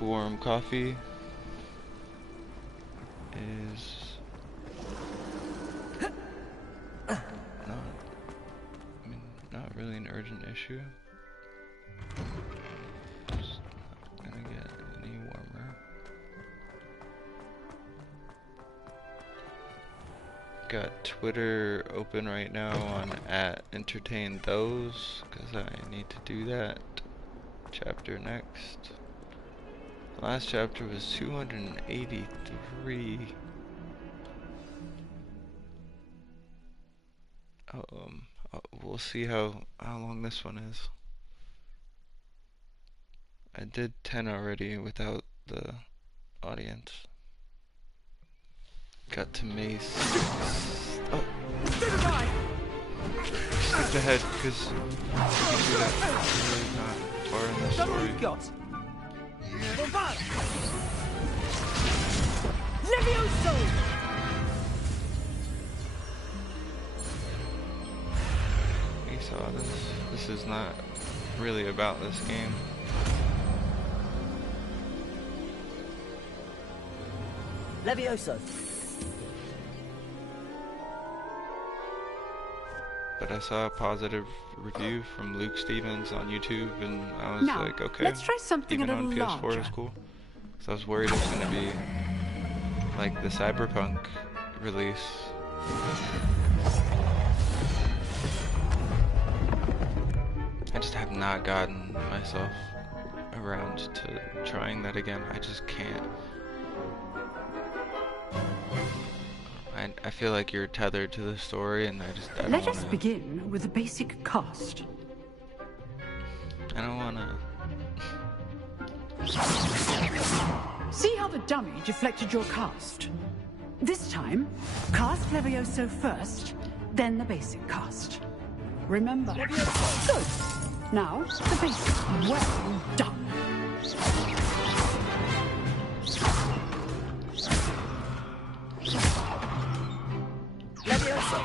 Warm coffee is not really an urgent issue. Just not gonna get any warmer. Got Twitter open right now on @entertainthose because I need to do that chapter next. The last chapter was 283. We'll see how long this one is. I did 10 already without the audience. Got to May 6th. Oh! Skip ahead because you can do that really not far in the story. Levioso! You saw this. This is not really about this game. Levioso. But I saw a positive review from Luke Stevens on YouTube, and I was like, okay, let's try something even a on little PS4 larger. is cool. So I was worried it was going to be like the Cyberpunk release. I just have not gotten myself around to trying that again. I just can't. I feel like you're tethered to the story, and I don't Let us wanna, begin with the basic cast. I don't wanna. See how the dummy deflected your cast? This time, cast Levioso first, then the basic cast. Remember? Good. Now, the basic. Well done. Levioso.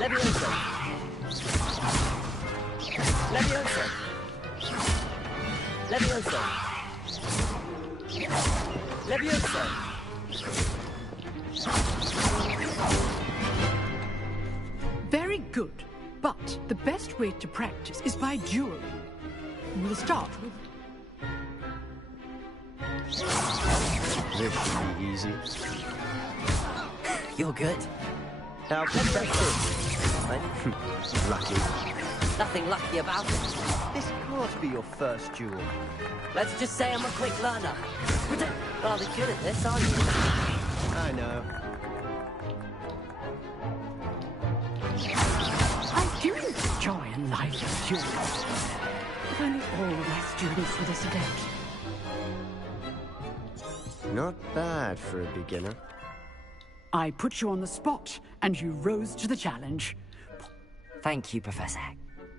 Levioso. Levioso. Levioso. Levioso. Very good. But the best way to practice is by dueling. We'll start with... This should be easy. You're good. How pathetic. Lucky. Nothing lucky about it. This can't be your first duel. Let's just say I'm a quick learner. Rather good at this, aren't you? I know. I do enjoy a lively duel. If only all of my students were this adept. Not bad for a beginner. I put you on the spot, and you rose to the challenge. Thank you, Professor.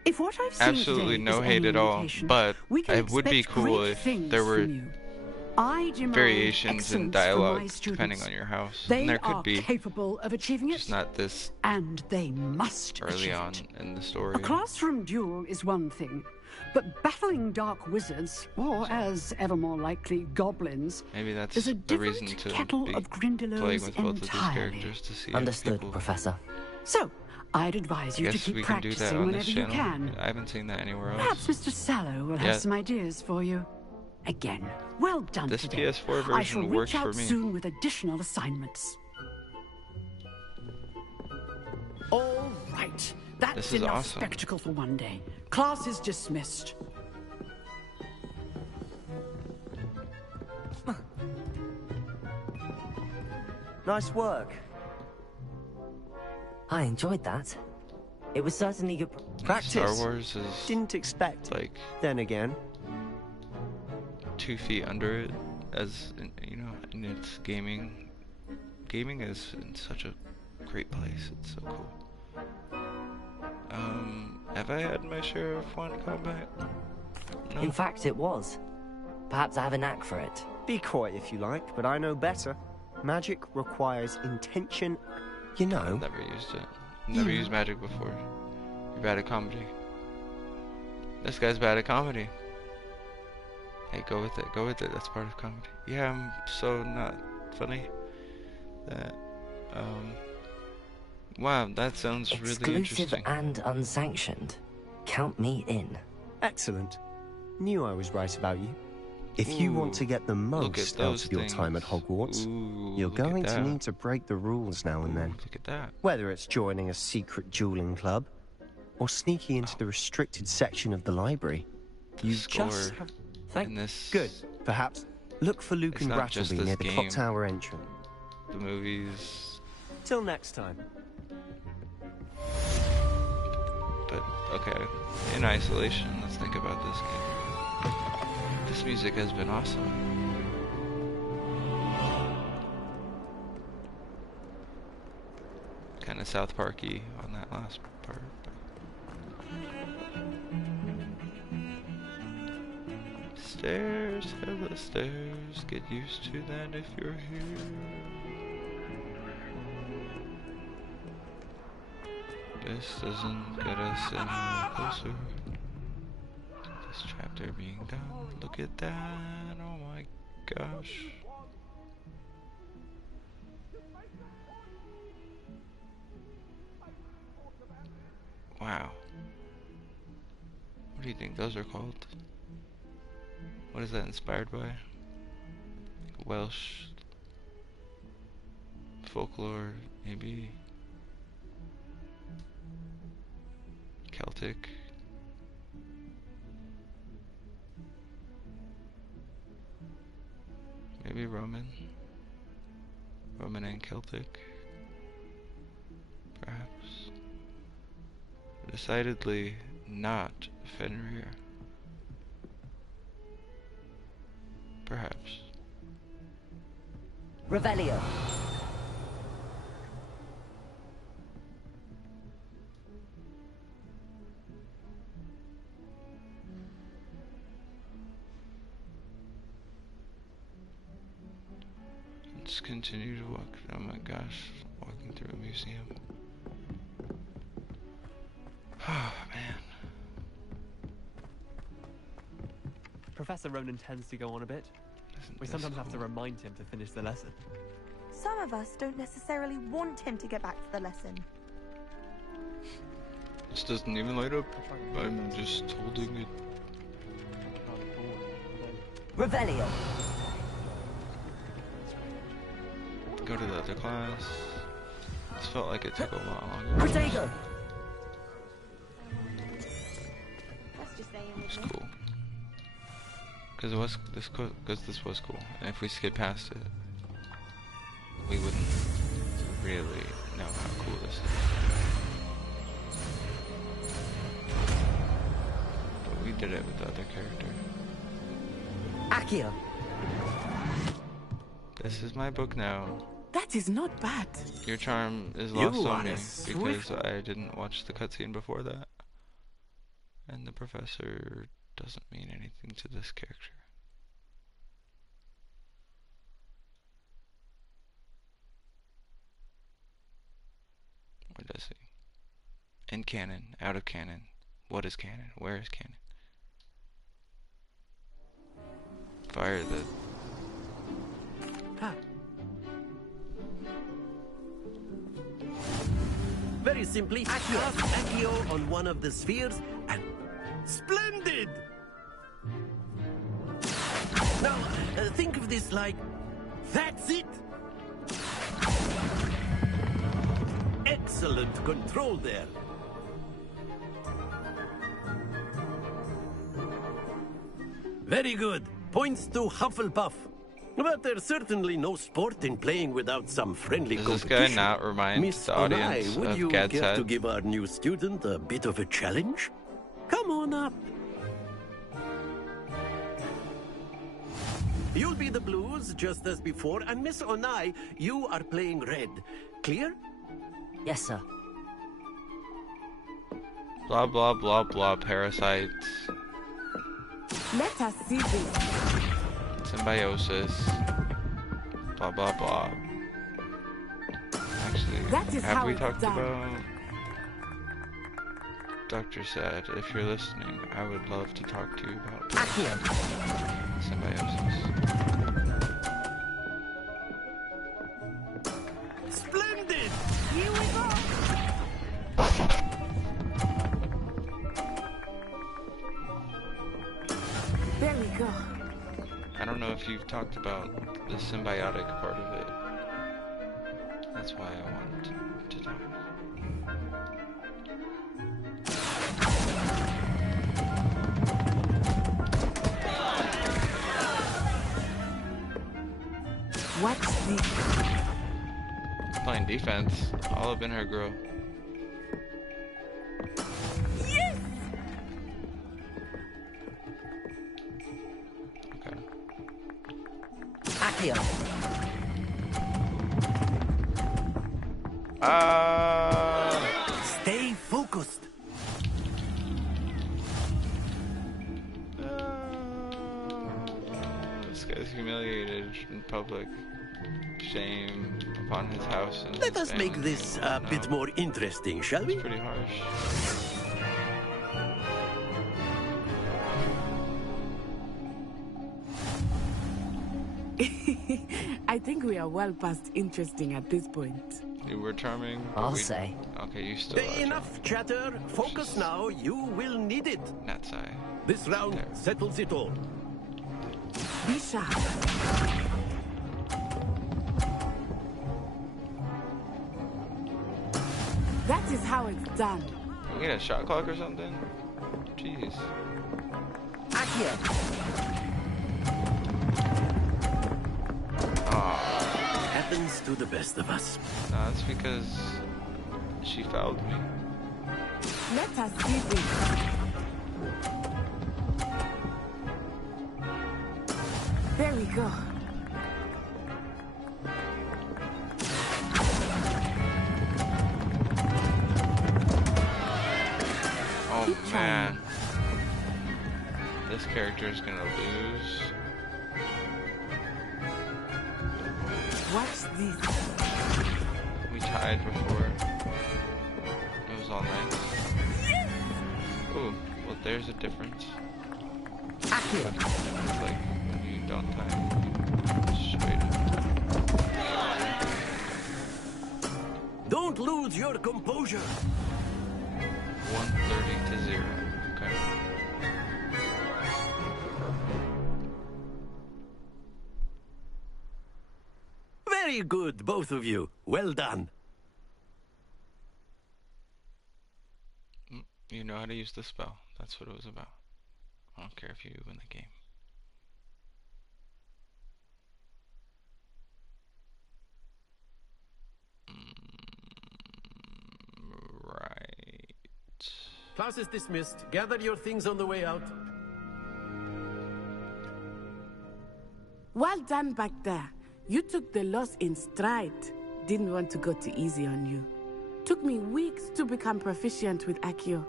If what I've seen Absolutely today no is hate any at all, indication, but we can it would be expect cool great if things there were from you. I demand variations in excellence from dialogue my depending students. on your house. They And there are could be, capable of achieving it, just not this and they must early achieve on it. in the story. A classroom duel is one thing, but battling dark wizards, or as ever more likely, goblins, Maybe that's is a the reason different to kettle be of playing Grindylows with both of these entirely. characters to see if Understood, people. Professor. So, I'd advise you to Guess keep we can do that practicing on whenever this you channel. can. I haven't seen that anywhere Perhaps else. Mr. Sallow will have Yeah. some ideas for you. Again, well done This today. PS4 I shall version reach works out for me. soon with additional assignments. All right, that's This is enough awesome. spectacle for one day. Class is dismissed. Nice work. I enjoyed that. It was certainly good Practice. Star Wars is Didn't expect it. like Then again, 2 feet under it, as you know, in its gaming. Gaming is in such a great place. It's so cool. Have I had my share of fun combat? No. In fact, it was. Perhaps I have a knack for it. be coy if you like, but I know better. Magic requires intention. You know. I've never used it. Never used magic before. You're bad at comedy. This guy's bad at comedy. Hey, go with it. Go with it. That's part of comedy. Yeah, I'm so not funny. That, wow, that sounds really Exclusive interesting. and unsanctioned. Count me in. Excellent. Knew I was right about you. If you want to get the Look most at out those of your time at things. Hogwarts, Ooh, you're look at going to that. need to break the rules now and then. Ooh, look at that. Whether it's joining a secret dueling club or sneaking into the restricted section of the library, The you score just have... in this. Good. Perhaps look for Luke It's and not just Brattleby this near the game. clock tower entrance. The movies. Till next time. But, okay. In isolation, let's think about this game. This music has been awesome. Kind of South Parky on that last part. Stairs, hella stairs. Get used to that if you're here. This doesn't get us any closer to this chapter being done. Look at that. Oh my gosh. Wow. What do you think those are called? What is that inspired by? Welsh folklore, maybe? Celtic? Maybe Roman? Roman and Celtic? Perhaps? Decidedly not Fenrir. Perhaps. Revelio. Let's continue to walk. Oh my gosh, walking through a museum. Oh man. Professor Ronan tends to go on a bit. Isn't We this sometimes have to cool? remind him to finish the lesson. Some of us don't necessarily want him to get back to the lesson. This doesn't even light up. I'm just holding it. Revelio. Go to the other class. This felt like it took a lot longer. Protego. Let's just stay in It's with me. cool. Because it was this was cool. And if we skip past it, we wouldn't really know how cool this is. But we did it with the other character. Accio. This is my book now. That is not bad. Your charm is You lost are on me a because swift- I didn't watch the cutscene before that. And the professor doesn't mean anything to this character. What does he? In canon, out of canon. What is canon? Where is canon? Fire the... Very simply, cast Accio on one of the spheres and... Splendid! Now, think of this like... That's it! Excellent control there. Very good. Points to Hufflepuff. But there's certainly no sport in playing without some friendly Does this competition. guy not remind Miss the Onai, audience would of you care Gad's to give our new student a bit of a challenge? Come on up. You'll be the blues, just as before, and Miss Onai, you are playing red. Clear? Yes, sir. Blah blah blah blah parasites. Let us see this. Symbiosis. Blah blah blah. Actually, That is have how we it's talked done. about... Dr. Sad, if you're listening, I would love to talk to you about Accio. symbiosis. Splendid! Here we go. There we go. I don't know if you've talked about the symbiotic part of it. That's why I wanted to talk. Watch this. Playing defense, all up in her girl. Yes! Okay. Accio. Stay focused. This guy's humiliated in public. Shame upon his house and Let his us make family. this a No, bit more interesting, shall we? it's pretty harsh. I think we are well past interesting at this point. You were charming. but I'll we- say. Okay, you still are Enough chatter. Focus now. You will need it. charming. Not sigh. This round There. settles it all. Be sharp. That is how it's done. Can we get a shot clock or something? Jeez. Accio. Happens to the best of us. No, that's because she fouled me. Let us see this. There we go. Oh Keep trying. man. This character is gonna lose. Watch this. We tied before. It was all nice. Ooh, well there's a difference. Accio. It's like when you don't tie, you straight up. Don't lose your composure. 130 to 0. Okay. Very good, both of you. Well done. You know how to use the spell. That's what it was about. I don't care if you win the game. Right. Class is dismissed. Gather your things on the way out. Well done back there. You took the loss in stride. Didn't want to go too easy on you. Took me weeks to become proficient with Accio.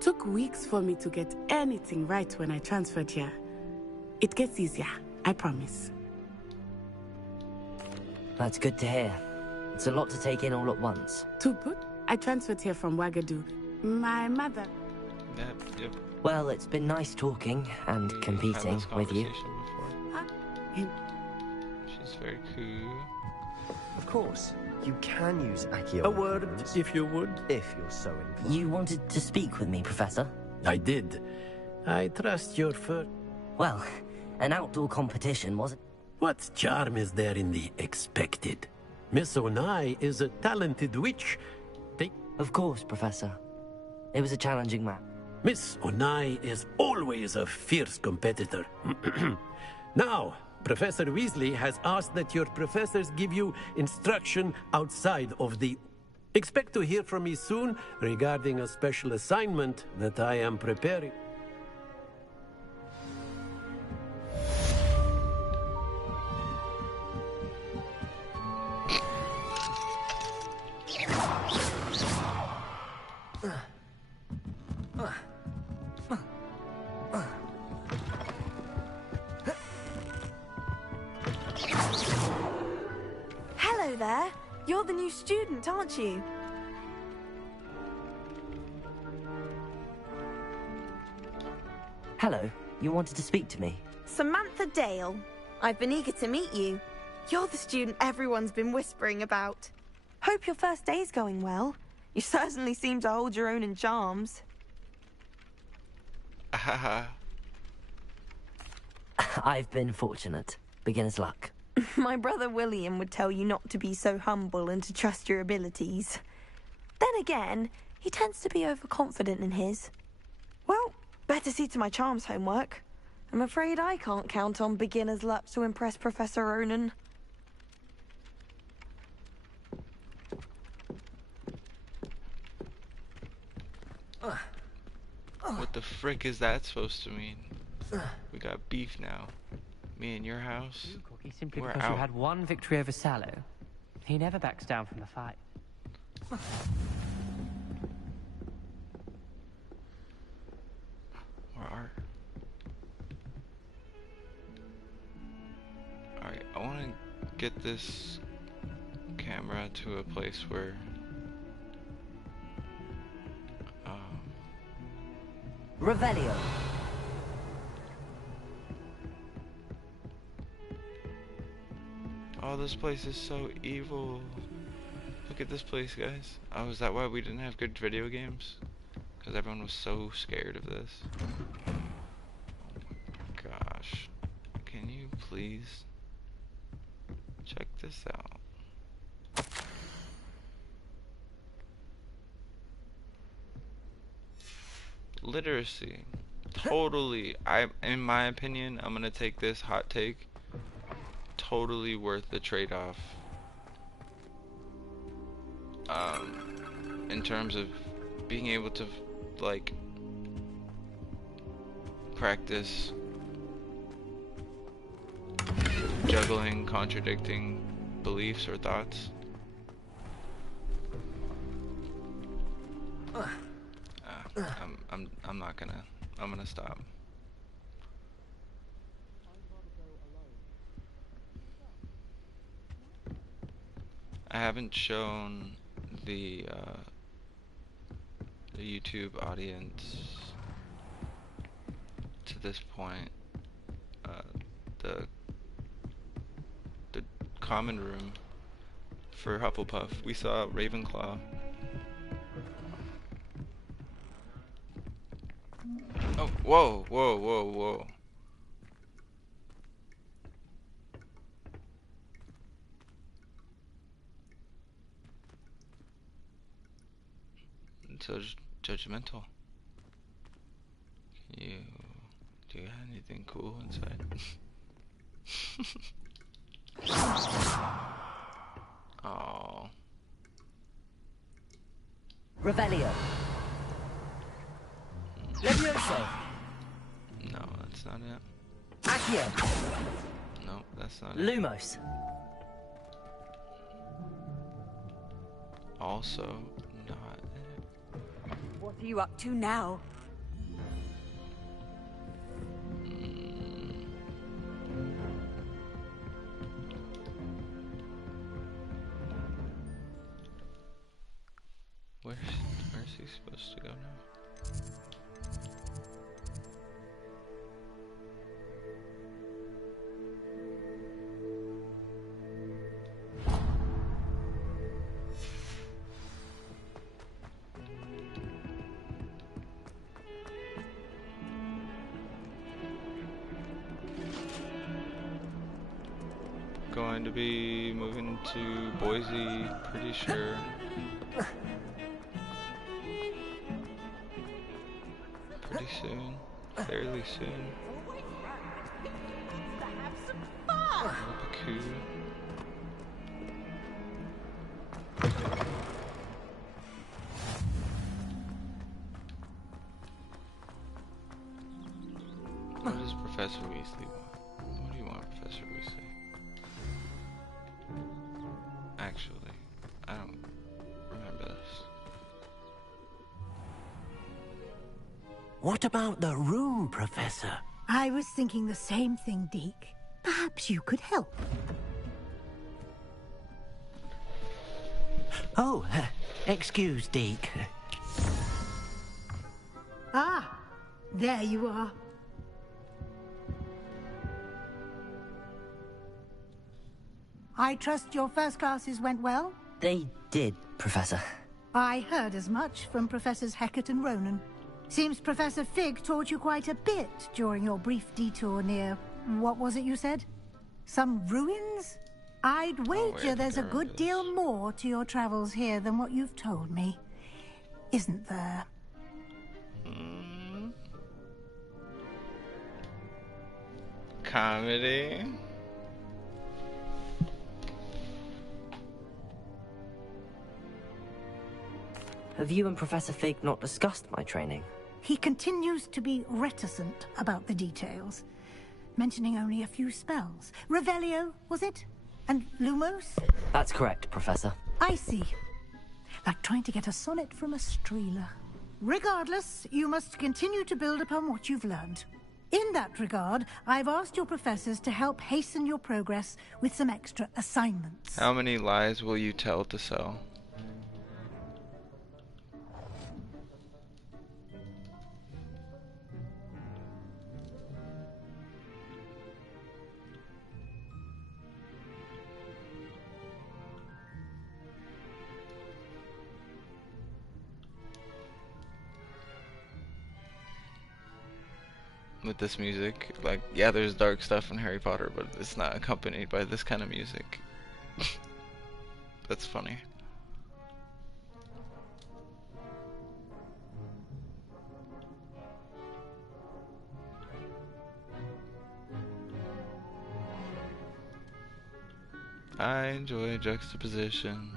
Took weeks for me to get anything right when I transferred here. It gets easier, I promise. That's good to hear. It's a lot to take in all at once. To put, I transferred here from Wagadu. My mother. Yep. Well, it's been nice talking and We had competing this with you. conversation before. Him. She's very cool. Of course, you can use Accio. A word, if you would. If you're so inclined. You wanted to speak with me, Professor? I did. I trust your Well, an outdoor competition wasn't... What charm is there in the expected? Miss Onai is a talented witch. Of course, Professor. It was a challenging match. Miss Onai is always a fierce competitor. Now, Professor Weasley has asked that your professors give you instruction outside of the... Expect to hear from me soon regarding a special assignment that I am preparing. Hello there. You're the new student, aren't you? Hello, you wanted to speak to me? Samantha Dale. I've been eager to meet you. You're the student everyone's been whispering about. Hope your first day's going well. You certainly seem to hold your own in charms. Haha. I've been fortunate. Beginner's luck. My brother William would tell you not to be so humble and to trust your abilities. Then again, he tends to be overconfident in his. Well, better see to my charms homework. I'm afraid I can't count on beginner's luck to impress Professor Ronan. What the frick is that supposed to mean? We got beef now. Me in your house? Cookie, simply We're because out. you had one victory over Sallow. He never backs down from the fight. Where are? Alright, I want to get this camera to a place where Revelio. oh, this place is so evil. Look at this place, guys. Oh, is that why we didn't have good video games? Because everyone was so scared of this. Oh my gosh. Can you please check this out? Literacy. Totally. In my opinion, I'm gonna take this hot take. Totally worth the trade-off. In terms of being able to, like, practice juggling contradicting beliefs or thoughts. I'm gonna stop. I haven't shown the YouTube audience to this point the common room for Hufflepuff. We saw Ravenclaw. Oh, whoa, whoa, whoa, whoa. So judgmental. Do you have anything cool inside? Oh. Revelio. Levioso. No, that's not it. Accio. No, that's not it. Lumos. Also not it. What are you up to now? Where's he supposed to go now? Going to be moving to Boise, pretty sure. Pretty soon, fairly soon. Baku. What does Professor Weasley want? What do you want, Professor Weasley? Actually, I don't remember this. What about the room, Professor? I was thinking the same thing, Deke. Perhaps you could help. Oh, excuse, Deke. Ah, there you are. I trust your first classes went well? They did, Professor. I heard as much from Professors Hecat and Ronan. Seems Professor Fig taught you quite a bit during your brief detour near... what was it you said? Some ruins? I'd wager there's a good deal more to your travels here than what you've told me. Isn't there? Comedy. Have you and Professor Fig not discussed my training? He continues to be reticent about the details, mentioning only a few spells. Revelio, was it? And Lumos? That's correct, Professor. I see. Like trying to get a sonnet from a streeler. Regardless, you must continue to build upon what you've learned. In that regard, I've asked your professors to help hasten your progress with some extra assignments. How many lies will you tell to sell? With this music, like, yeah, there's dark stuff in Harry Potter, but it's not accompanied by this kind of music. That's funny. I enjoy juxtaposition.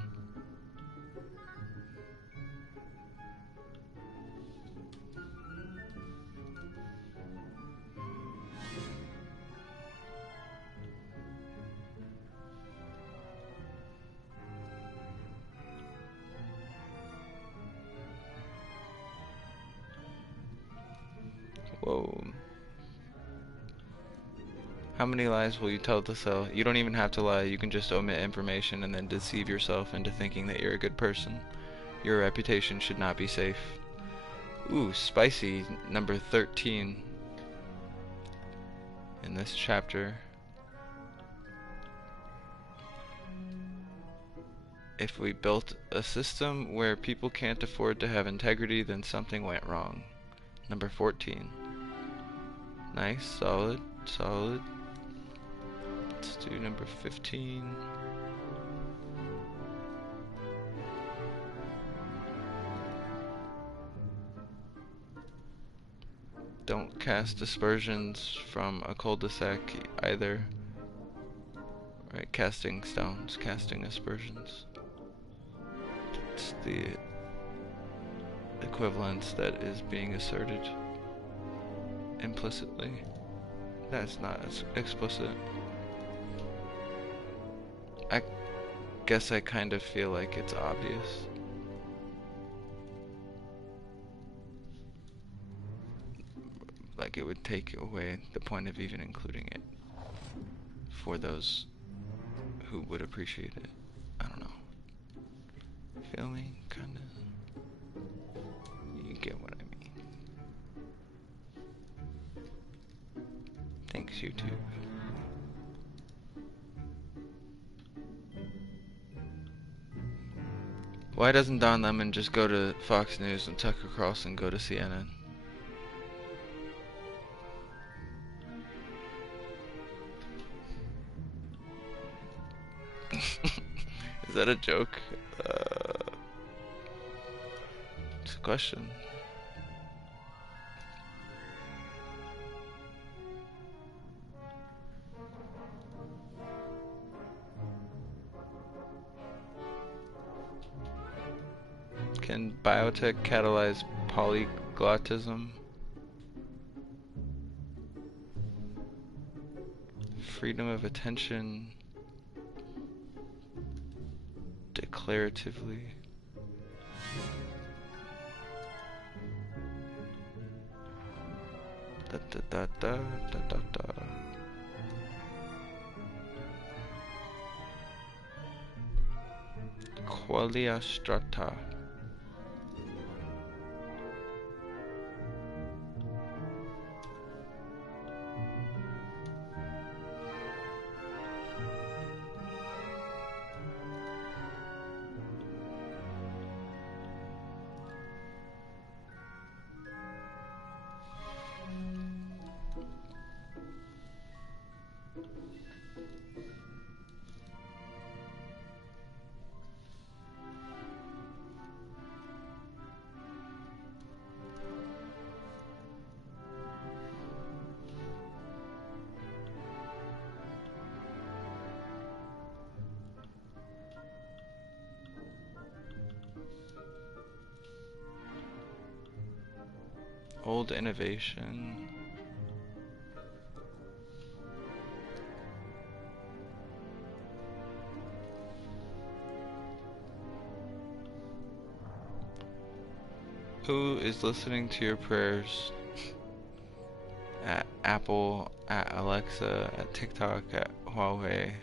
Whoa. How many lies will you tell to sell? You don't even have to lie, you can just omit information and then deceive yourself into thinking that you're a good person. Your reputation should not be safe. Ooh, spicy, number 13 in this chapter. If we built a system where people can't afford to have integrity, then something went wrong. Number 14. Nice, solid, solid. Let's do number 15. Don't cast aspersions from a cul-de-sac either. Right, casting stones, casting aspersions. It's the equivalence that is being asserted implicitly. That's not as explicit. I guess I kind of feel like it's obvious. Like it would take away the point of even including it for those who would appreciate it. I don't know. Feel me? Kinda. You get what I mean. Thanks, YouTube. Why doesn't Don Lemon just go to Fox News and Tucker Carlson go to CNN? Is that a joke? It's a question. Can biotech catalyze polyglottism? Freedom of attention declaratively. Da da da da da da da. Qualia strata. Bold innovation. Who is listening to your prayers? At Apple, at Alexa, at TikTok, at Huawei.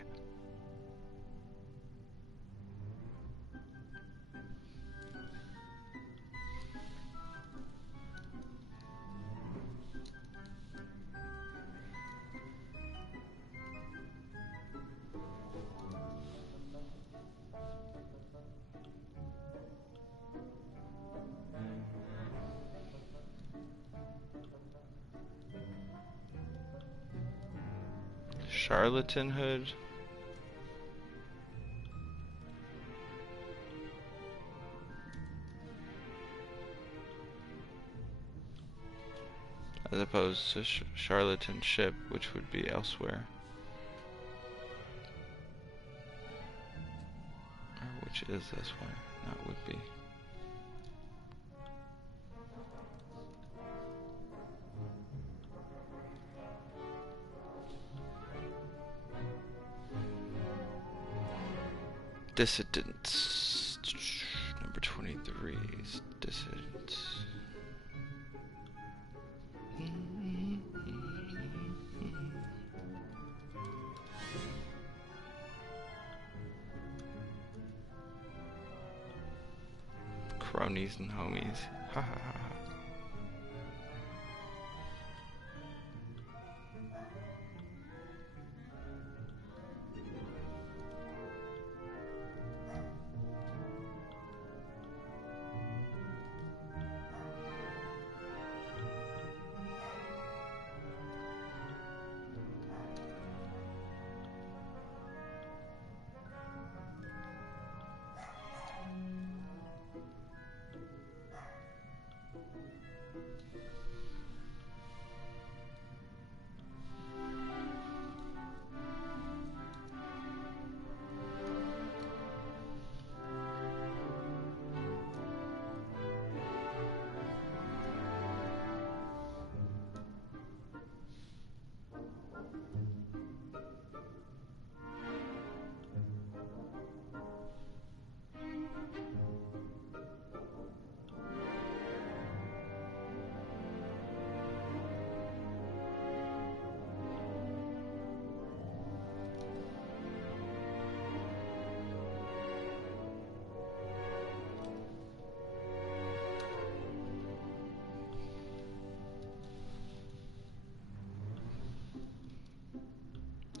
Charlatanhood. As opposed to charlatanship, which would be elsewhere. Or which is this way, not would be. Dissidents. Number 23 is dissidents. Cronies and homies. Ha ha ha.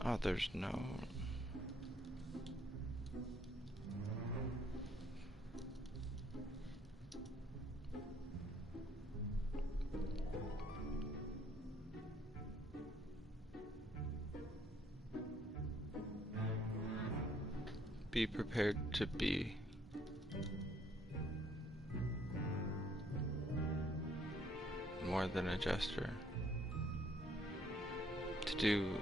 Oh, there's no... Be prepared to be. More than a gesture. To do...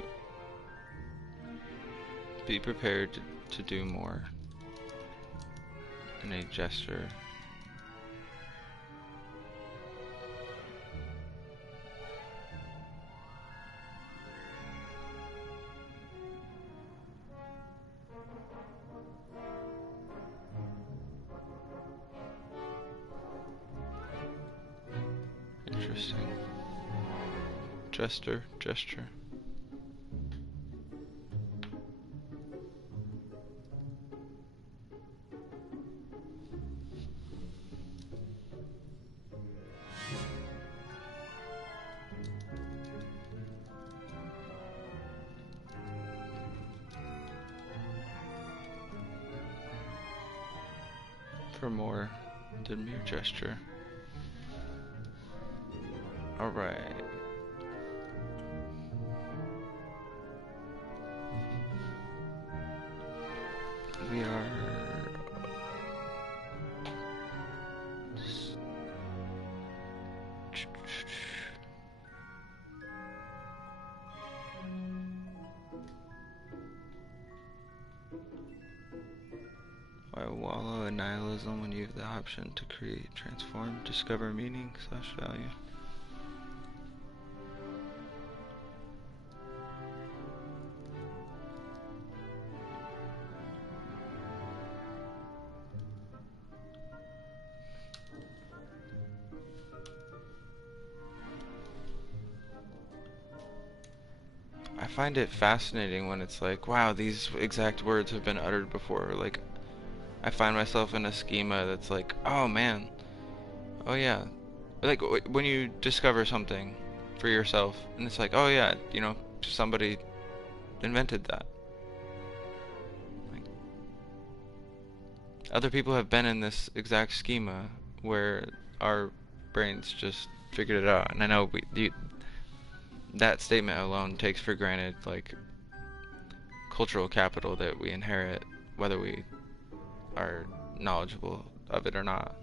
Be prepared to do more in a gesture. Interesting. Gesture. For more than mere gesture. Alright. We are... Why wallow in nihilism when you have the option to create, transform, discover meaning / value? find it fascinating when it's like, wow, these exact words have been uttered before. Like, I find myself in a schema that's like, oh man, oh yeah. Like, when you discover something for yourself, and it's like, oh yeah, you know, somebody invented that. Like, other people have been in this exact schema where our brains just figured it out. And I know that statement alone takes for granted, like, cultural capital that we inherit, whether we are knowledgeable of it or not.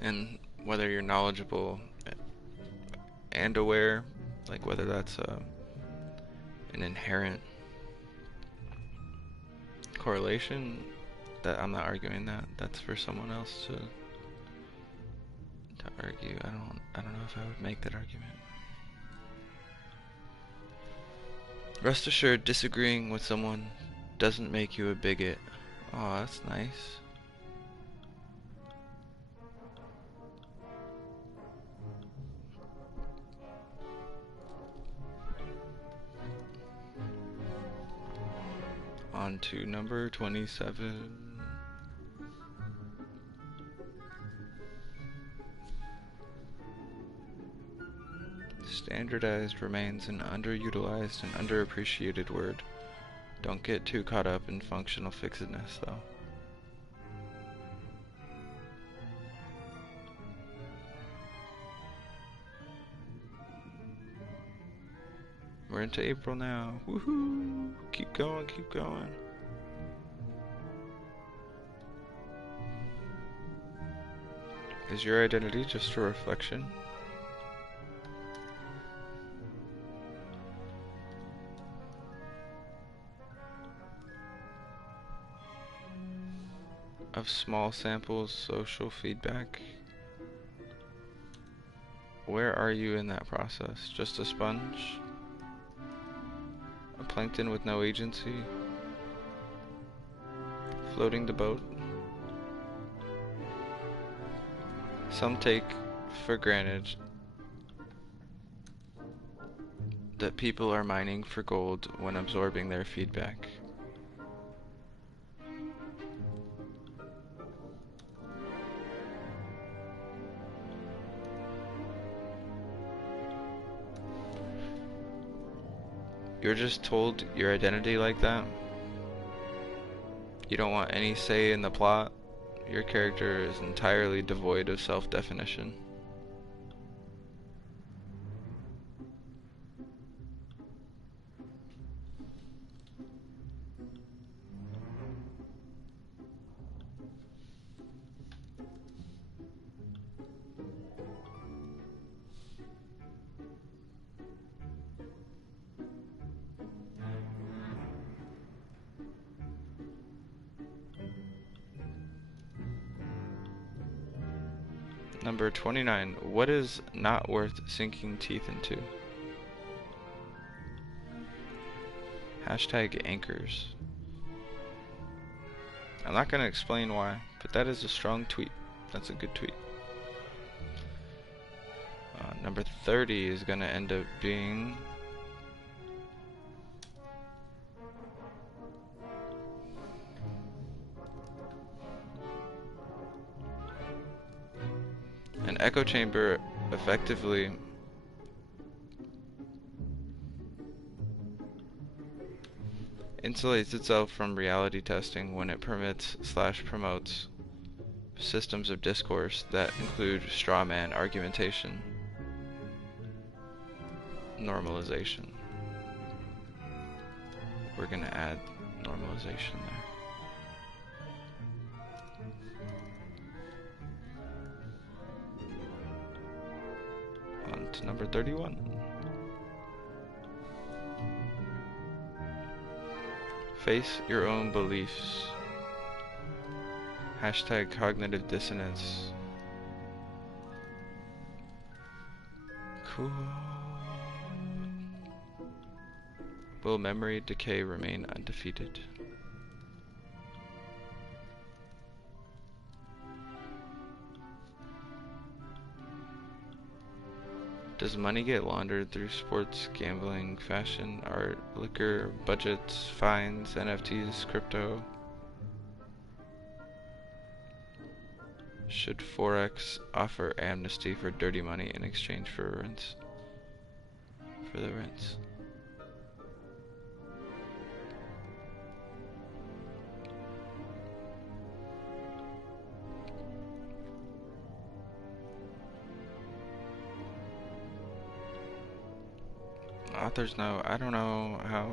And whether you're knowledgeable and aware, like whether that's an inherent correlation, that I'm not arguing that. That's for someone else to argue. I don't know if I would make that argument. Rest assured, disagreeing with someone doesn't make you a bigot. Oh, that's nice. On to number 27. Standardized remains an underutilized and underappreciated word. Don't get too caught up in functional fixedness, though. We're into April now. Woohoo! Keep going, keep going. Is your identity just a reflection? Of small samples, social feedback? Where are you in that process? Just a sponge? A plankton with no agency? Floating the boat? Some take for granted that people are mining for gold when absorbing their feedback. You're just told your identity like that? You don't want any say in the plot? Your character is entirely devoid of self-definition. Number 29. What is not worth sinking teeth into? Hashtag anchors. I'm not going to explain why, but that is a strong tweet. That's a good tweet. Number 30 is going to end up being an echo chamber effectively insulates itself from reality testing when it permits/promotes systems of discourse that include straw man argumentation, normalization. We're going to add normalization there. On to number 31. Face your own beliefs. Hashtag cognitive dissonance. Cool. Will memory decay remain undefeated? Does money get laundered through sports, gambling, fashion, art, liquor, budgets, fines, NFTs, crypto? Should Forex offer amnesty for dirty money in exchange for rents? For the rents. Authors know. I don't know how.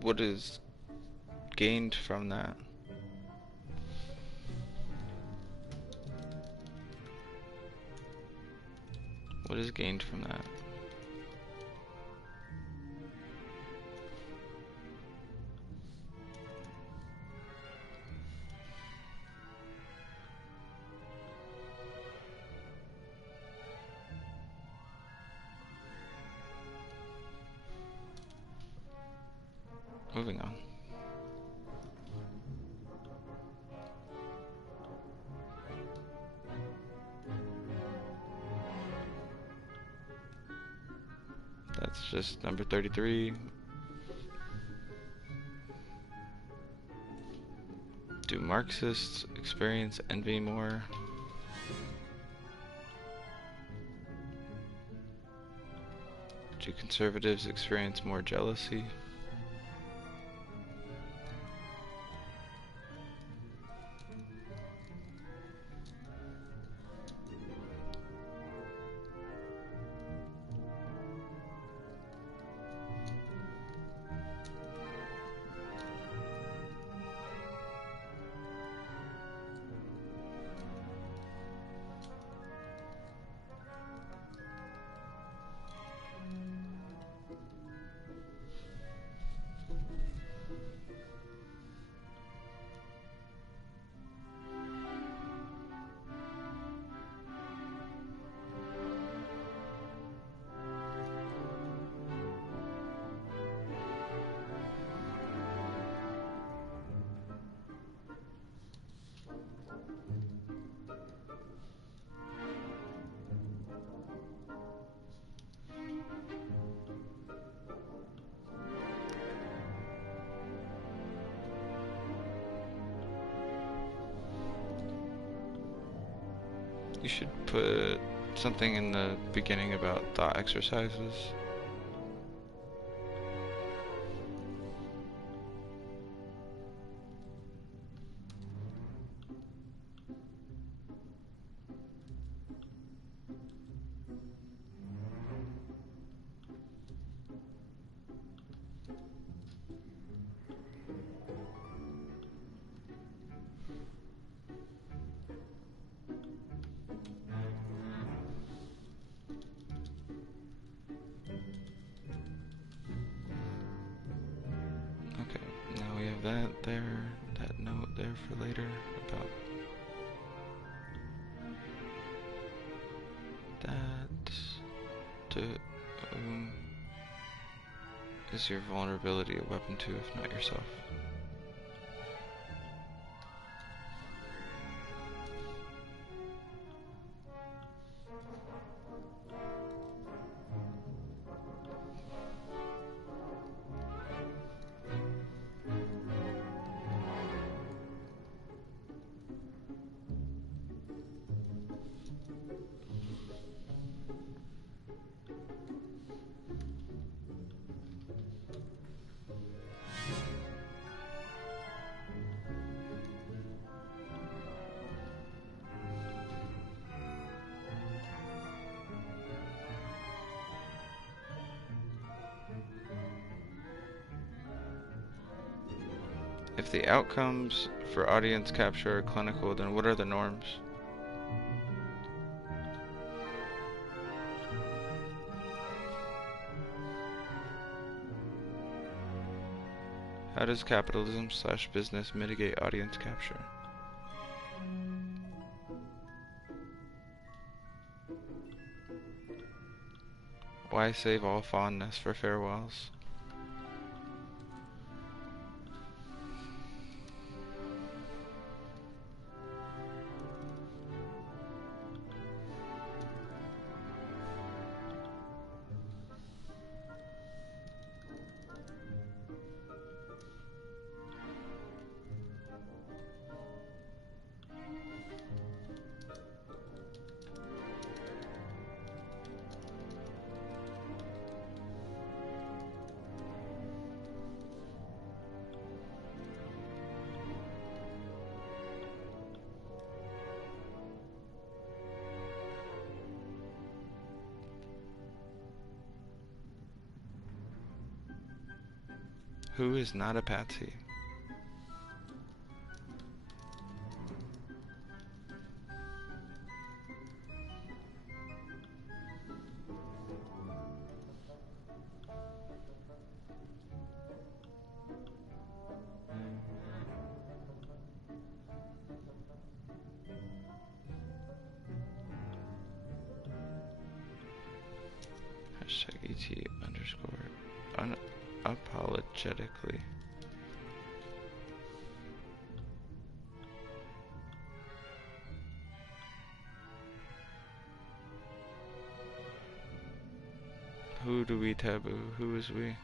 What is gained from that? What is gained from that? Moving on. That's just number 33. Do Marxists experience envy more? Do conservatives experience more jealousy? You should put something in the beginning about thought exercises. Okay, now we have that there, that note there for later about that. Is your vulnerability a weapon too, if not yourself? If the outcomes for audience capture are clinical, then what are the norms? How does capitalism / business mitigate audience capture? Why save all fondness for farewells? Who is not a patsy? Hashtag ET underscore unapologetically. Who do we taboo? Who is we?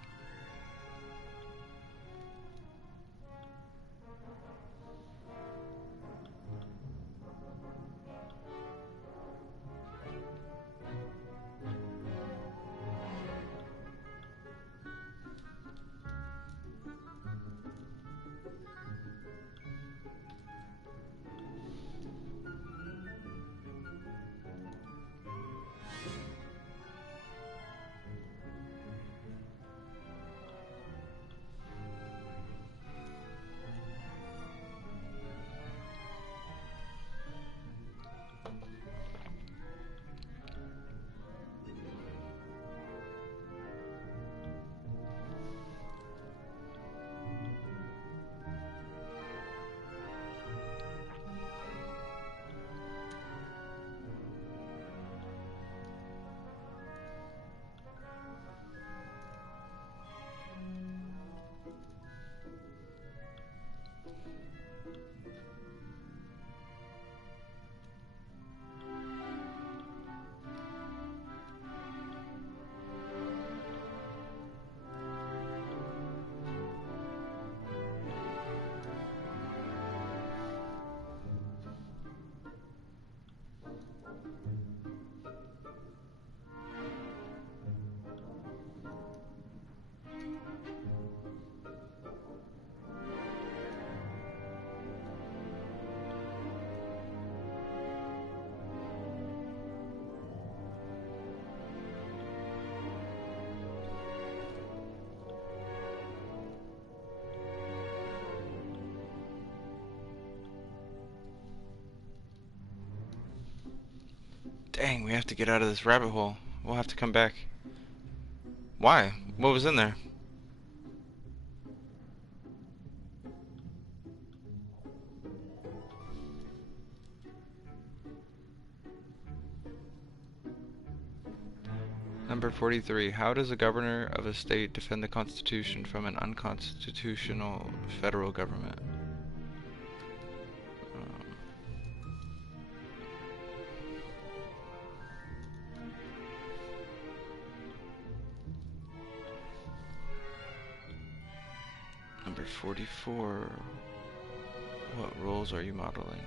Dang, we have to get out of this rabbit hole. We'll have to come back. Why? What was in there? Number 43. How does a governor of a state defend the Constitution from an unconstitutional federal government? Number 44. What roles are you modeling?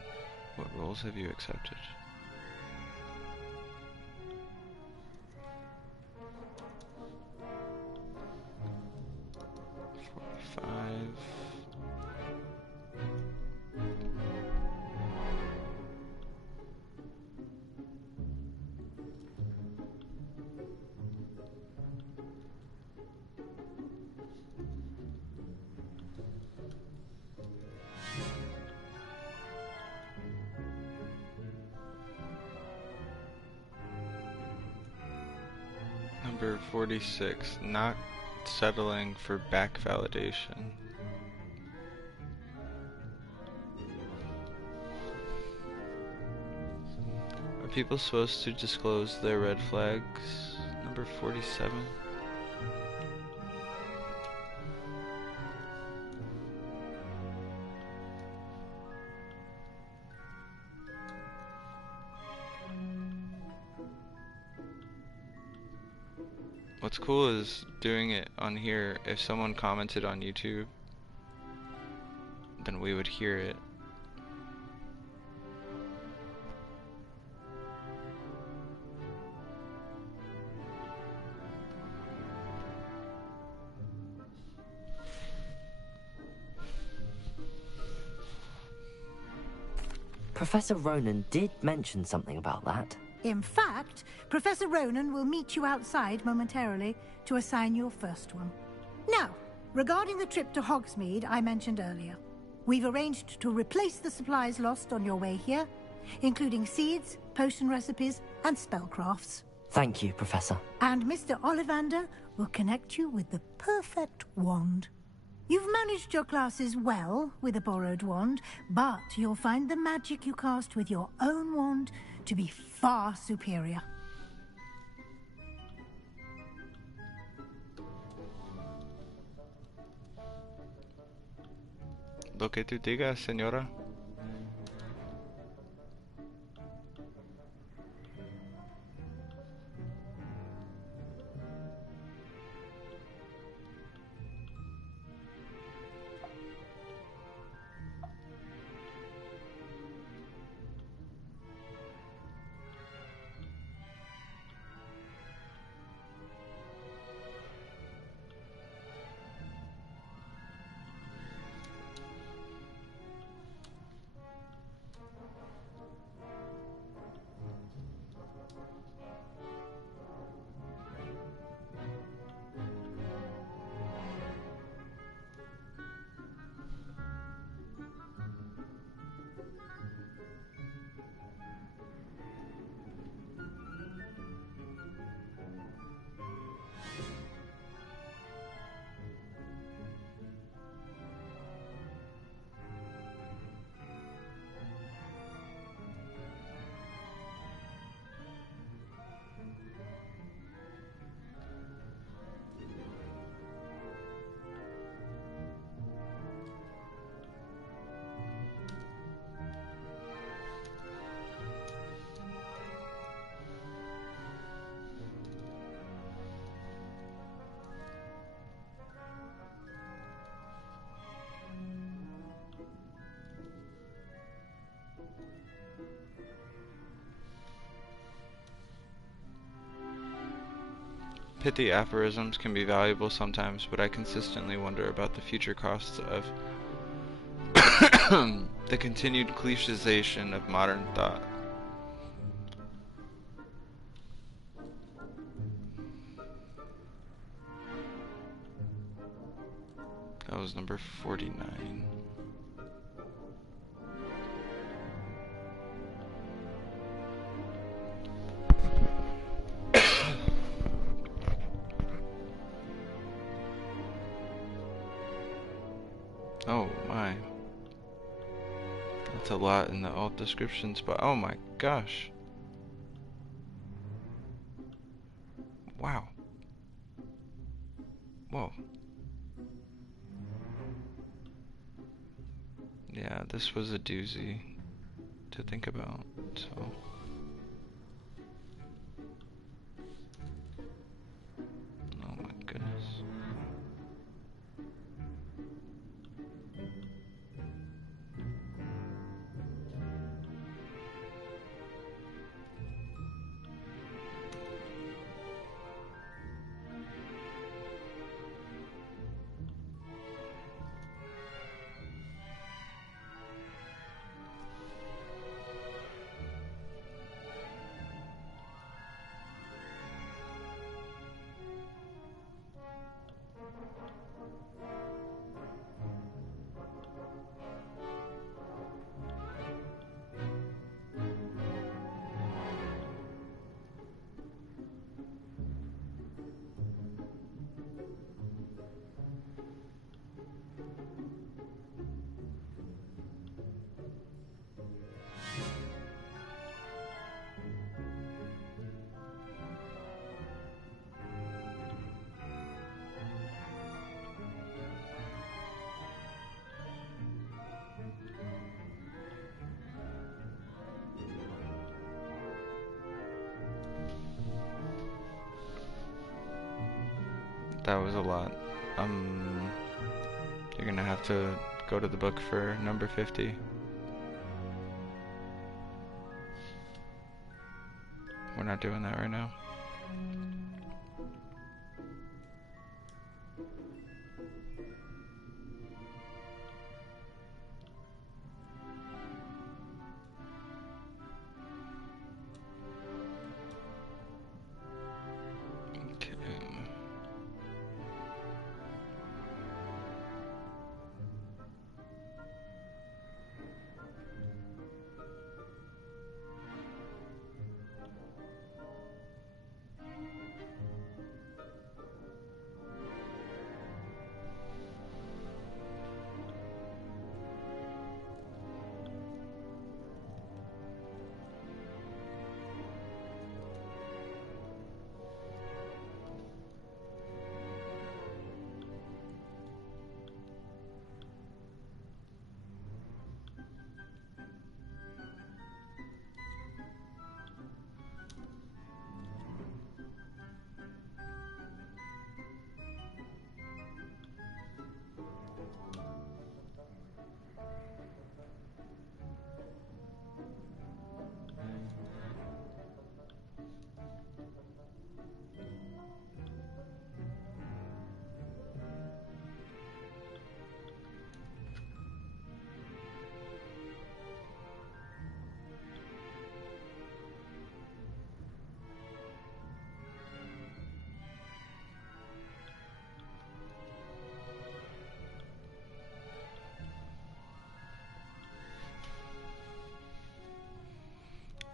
What roles have you accepted? Number 46, not settling for back validation. people supposed to disclose their red flags? Number 47. What's cool is doing it on here. If someone commented on YouTube, then we would hear it. Professor Ronan did mention something about that. In fact, Professor Ronan will meet you outside momentarily to assign your first one. Now, regarding the trip to Hogsmeade I mentioned earlier, we've arranged to replace the supplies lost on your way here, including seeds, potion recipes, and spellcrafts. Thank you, Professor. And Mr. Ollivander will connect you with the perfect wand. You've managed your classes well with a borrowed wand, but you'll find the magic you cast with your own wand to be far superior. Lo que tú digas, señora. Pithy aphorisms can be valuable sometimes, but I consistently wonder about the future costs of the continued clichésization of modern thought. That was number 49. Oh my. That's a lot in the alt descriptions, but oh my gosh. Wow. Whoa. Yeah, this was a doozy to think about, so. Oh my goodness. That was a lot. You're gonna have to go to the book for number 50. We're not doing that right now.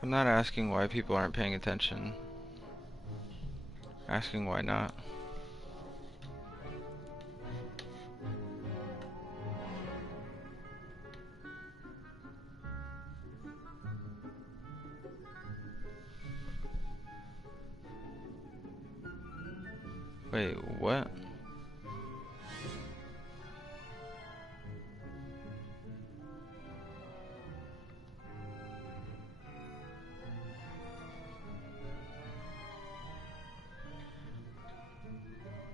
I'm not asking why people aren't paying attention. Asking why not. Wait, what?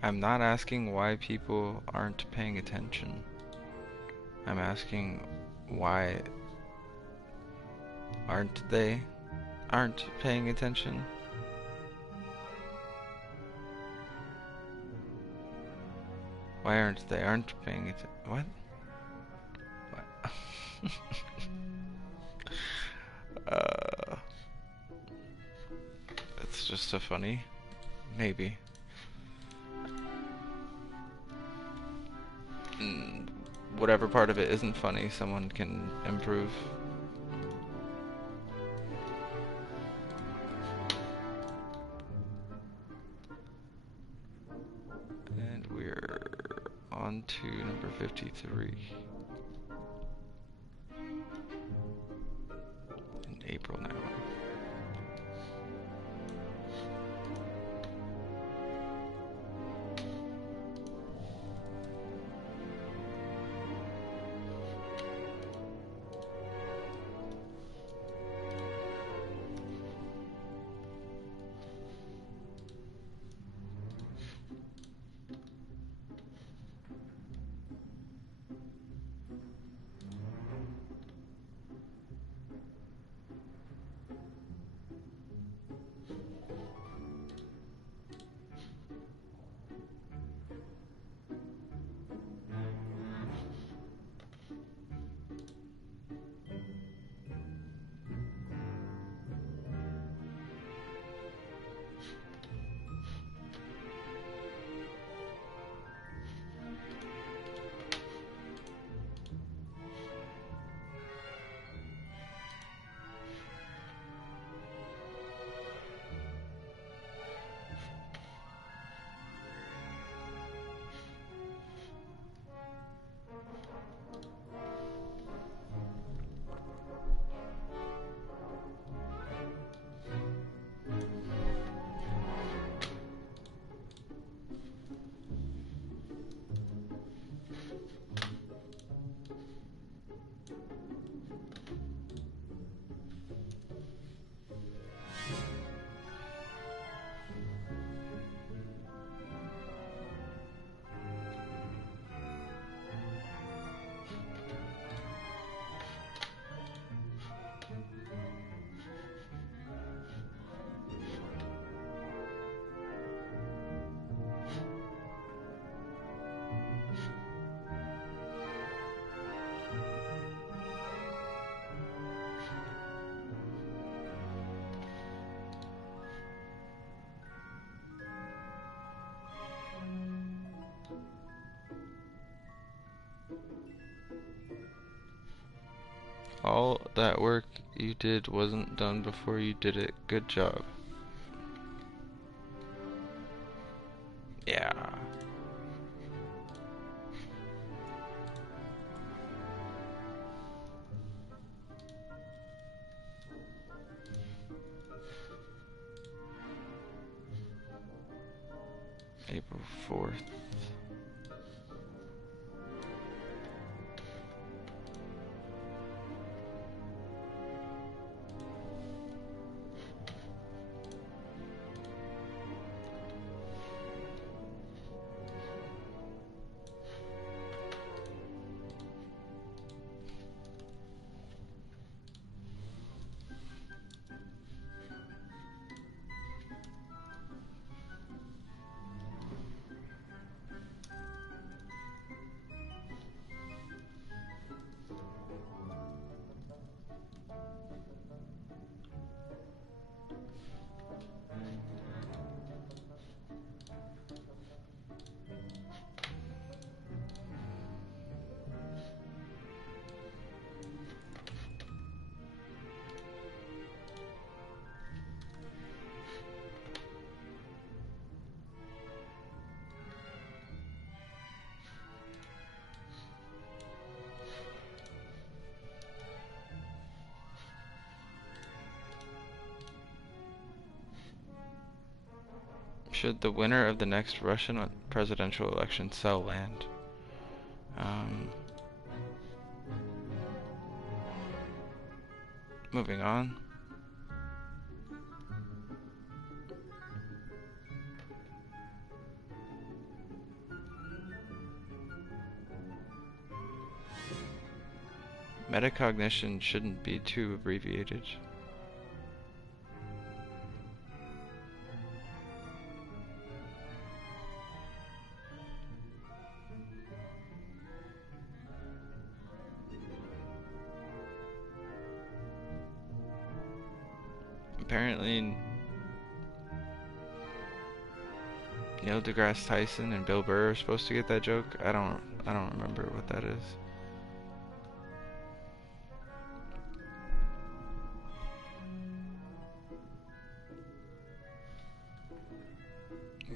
I'm not asking why people aren't paying attention. I'm asking why aren't paying attention? Why aren't paying attention? What? It's just so funny. Maybe. Whatever part of it isn't funny, someone can improve. And we're on to number 53. In April now. All that work you did wasn't done before you did it. Good job. Yeah. April 4th. Should the winner of the next Russian presidential election sell land? Moving on. Metacognition shouldn't be too abbreviated. Apparently, Neil deGrasse Tyson and Bill Burr are supposed to get that joke. I don't remember what that is.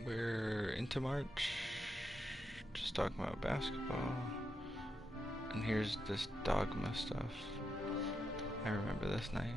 We're into March. Just talking about basketball. And here's this dogma stuff. I remember this night.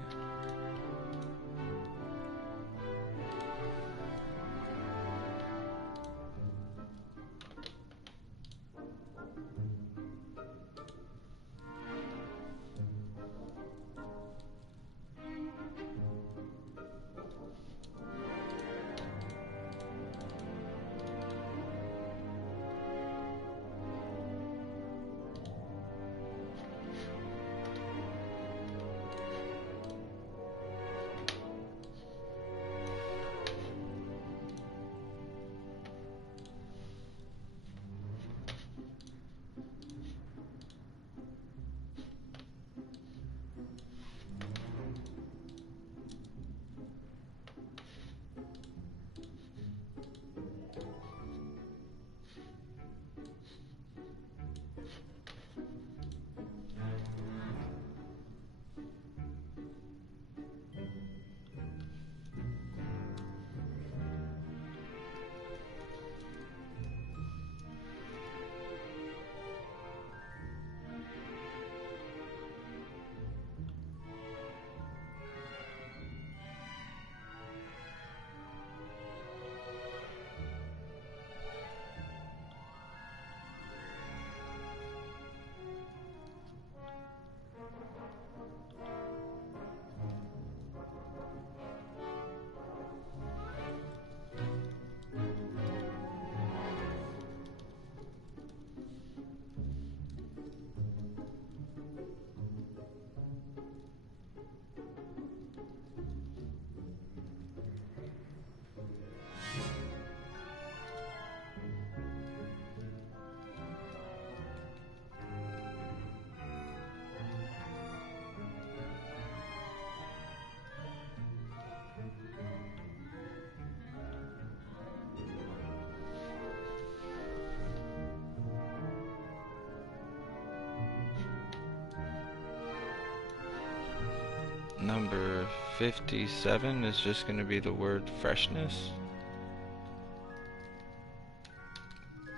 Number 57 is just going to be the word freshness.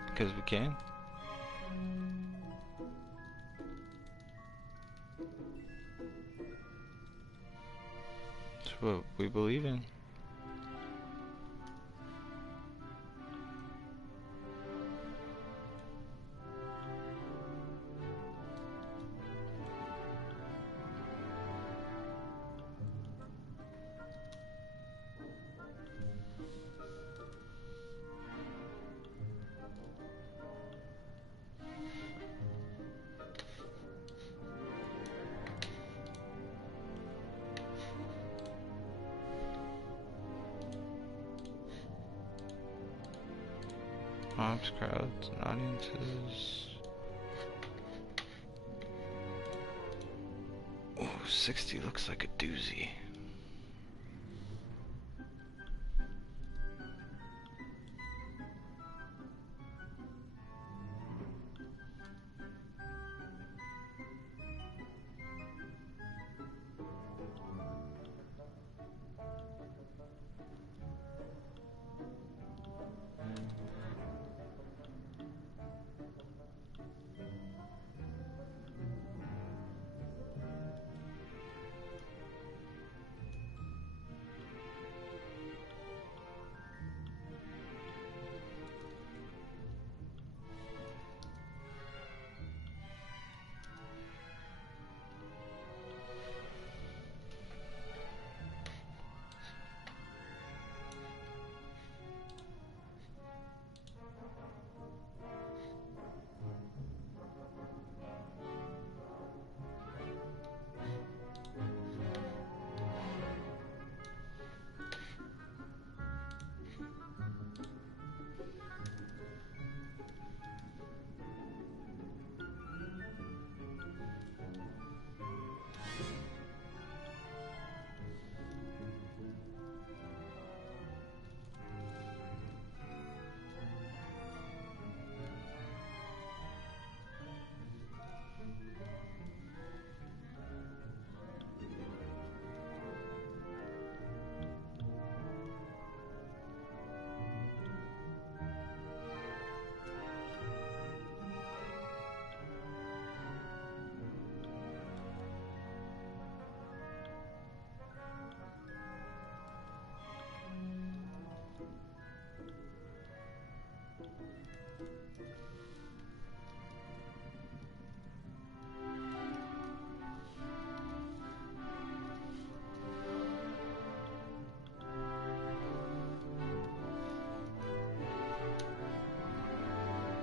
Because we can. It's what we believe in. Mobs, crowds, and audiences. Oh, 60 looks like a doozy.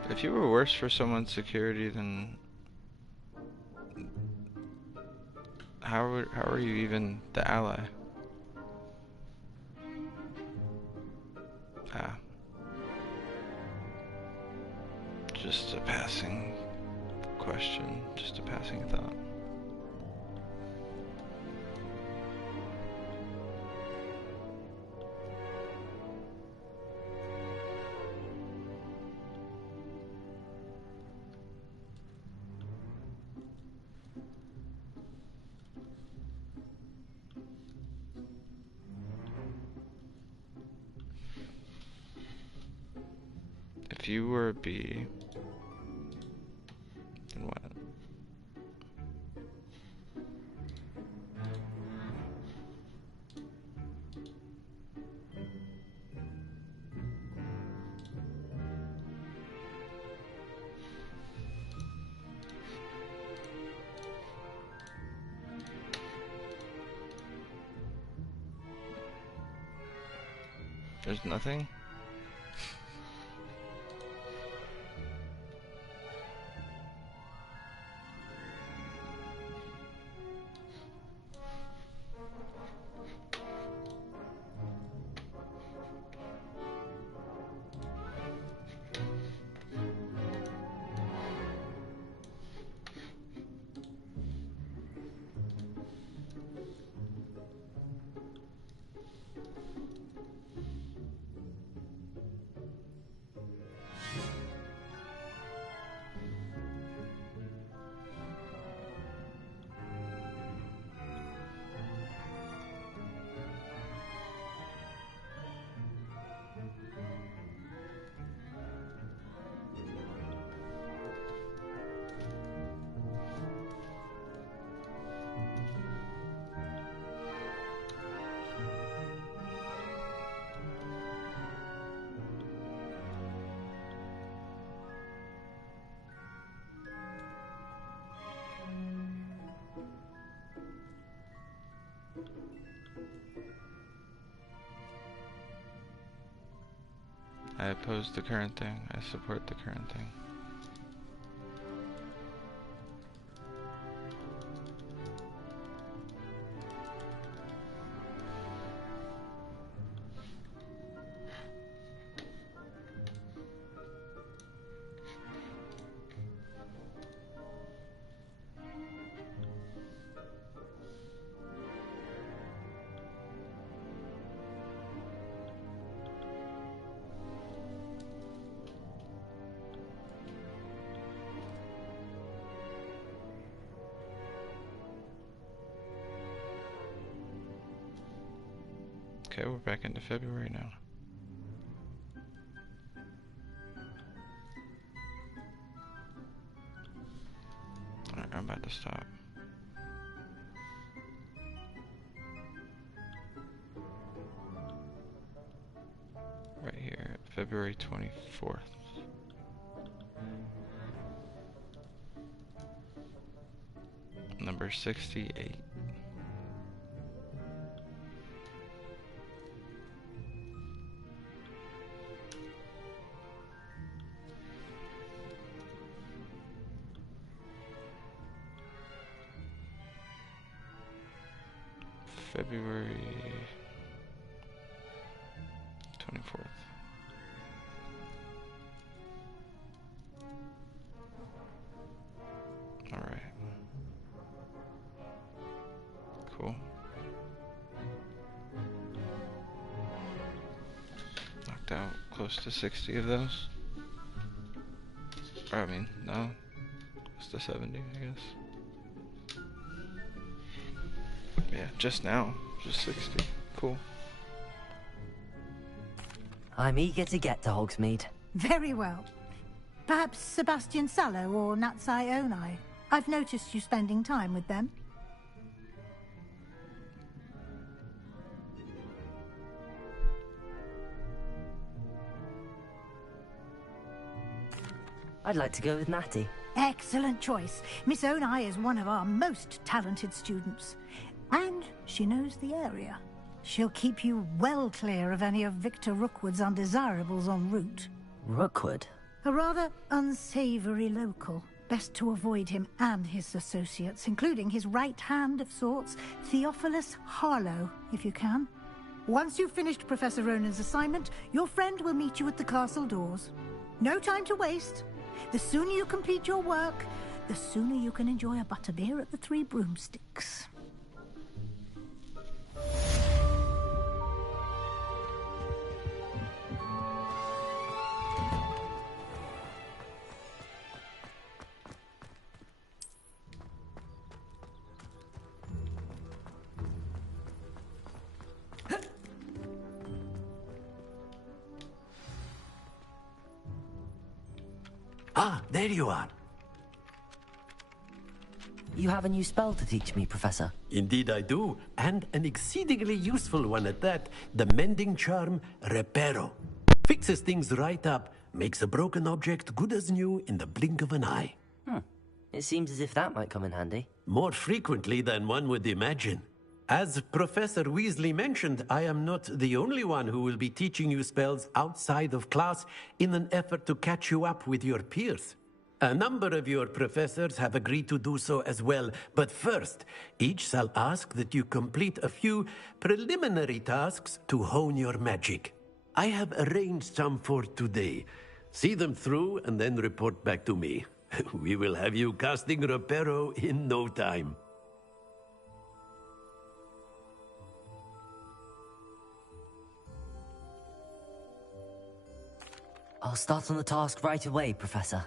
If you were worse for someone's security, then how are you even the ally? Ah. Just a passing question, just a passing thought. If you were a bee, then what? There's nothing? I oppose the current thing. I support the current thing. Okay, we're back into February now. Alright, I'm about to stop. Right here, February 24th. Number 68. February 24th. All right. Cool. Knocked out close to 60 of those. Or, I mean, no. Close to 70, I guess. Yeah, just now. Just 60. Cool. I'm eager to get to Hogsmeade. Very well. Perhaps Sebastian Sallow or Natsai Onai. I've noticed you spending time with them. I'd like to go with Natty. Excellent choice. Miss Onai is one of our most talented students. And she knows the area. She'll keep you well clear of any of Victor Rookwood's undesirables en route. Rookwood? A rather unsavory local. Best to avoid him and his associates, including his right hand of sorts, Theophilus Harlow, if you can. Once you've finished Professor Ronan's assignment, your friend will meet you at the castle doors. No time to waste. The sooner you complete your work, the sooner you can enjoy a butterbeer at the Three Broomsticks. Ah, there you are. You have a new spell to teach me, Professor. Indeed I do, and an exceedingly useful one at that. The mending charm, Reparo. Fixes things right up, makes a broken object good as new in the blink of an eye. It seems as if that might come in handy. More frequently than one would imagine. As Professor Weasley mentioned, I am not the only one who will be teaching you spells outside of class in an effort to catch you up with your peers. A number of your professors have agreed to do so as well, but first, each shall ask that you complete a few preliminary tasks to hone your magic. I have arranged some for today. See them through and then report back to me. We will have you casting Reparo in no time. I'll start on the task right away, Professor.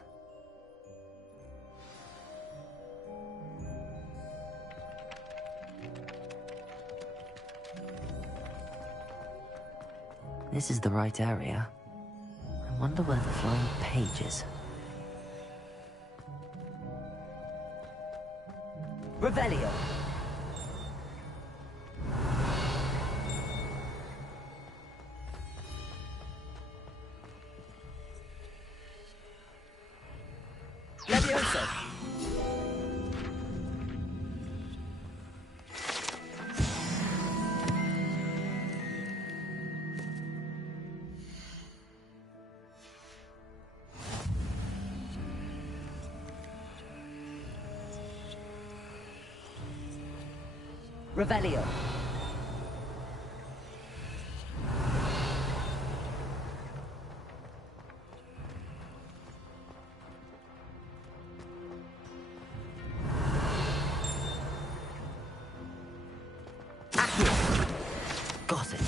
This is the right area. I wonder where the flying page is. Revelio! Levioso! Revelio. Got it.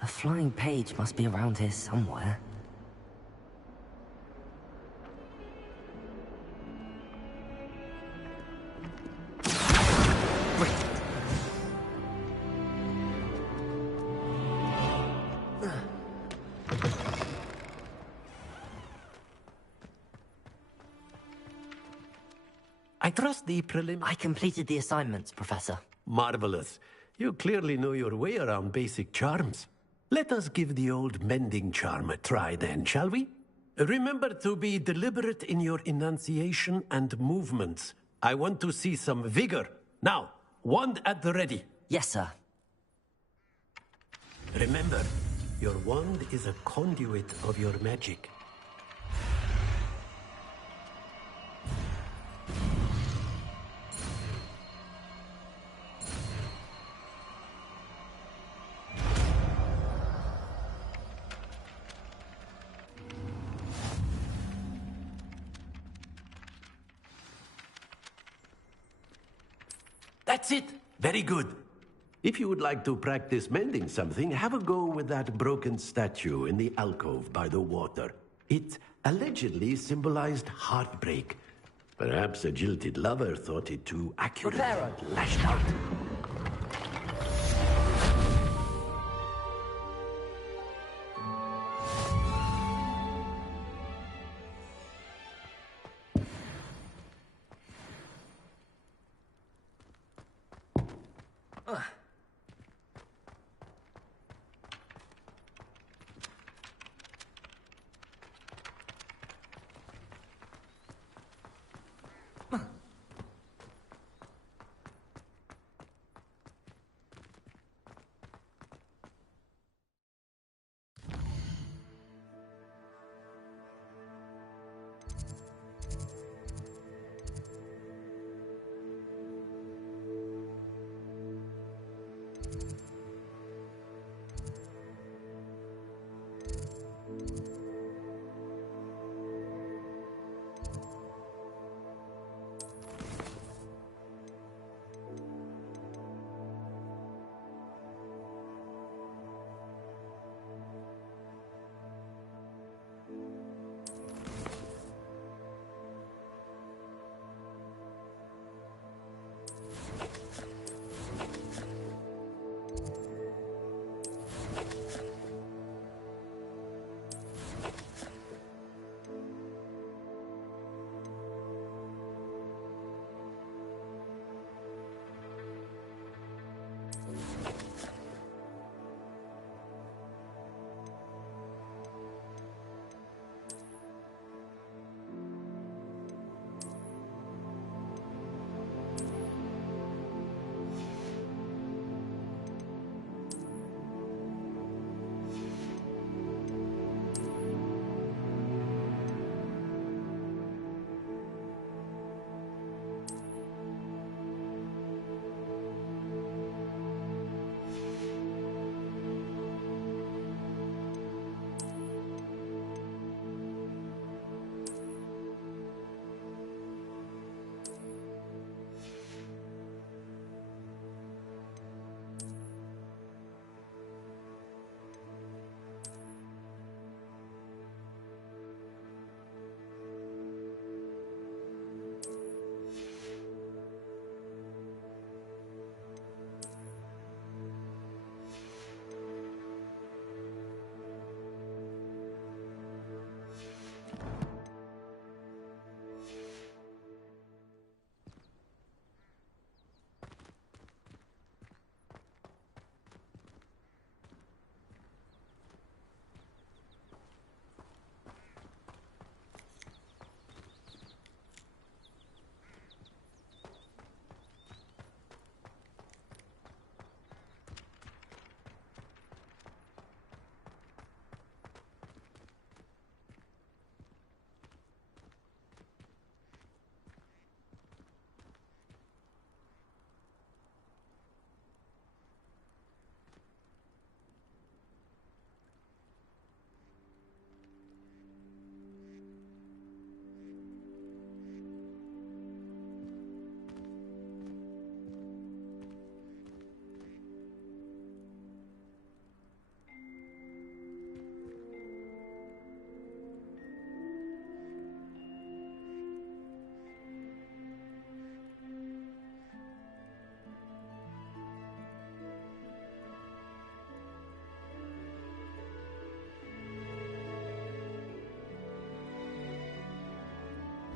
A flying page must be around here somewhere. I trust the prelim... I completed the assignments, Professor. Marvelous. You clearly know your way around basic charms. Let us give the old mending charm a try then, shall we? Remember to be deliberate in your enunciation and movements. I want to see some vigor. Now, wand at the ready. Yes, sir. Remember, your wand is a conduit of your magic. That's it. Very good. If you would like to practice mending something, have a go with that broken statue in the alcove by the water. It allegedly symbolized heartbreak. Perhaps a jilted lover thought it too accurate and lashed out.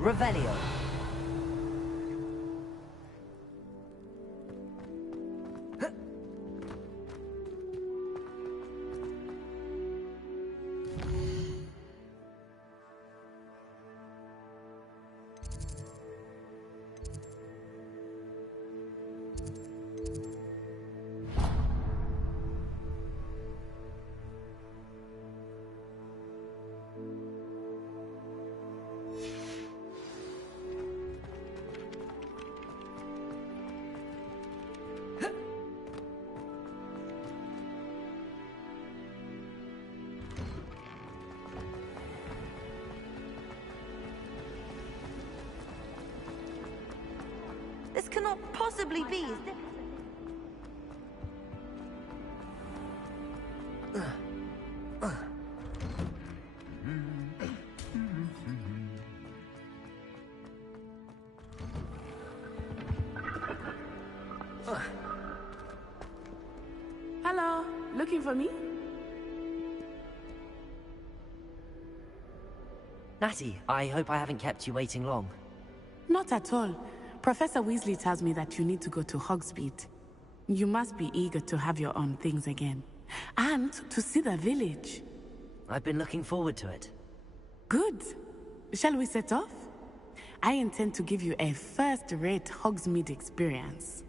Revelio. This cannot possibly be. Hello, looking for me? Natty, I hope I haven't kept you waiting long. Not at all. Professor Weasley tells me that you need to go to Hogsmeade. You must be eager to have your own things again. And to see the village. I've been looking forward to it. Good. Shall we set off? I intend to give you a first-rate Hogsmeade experience.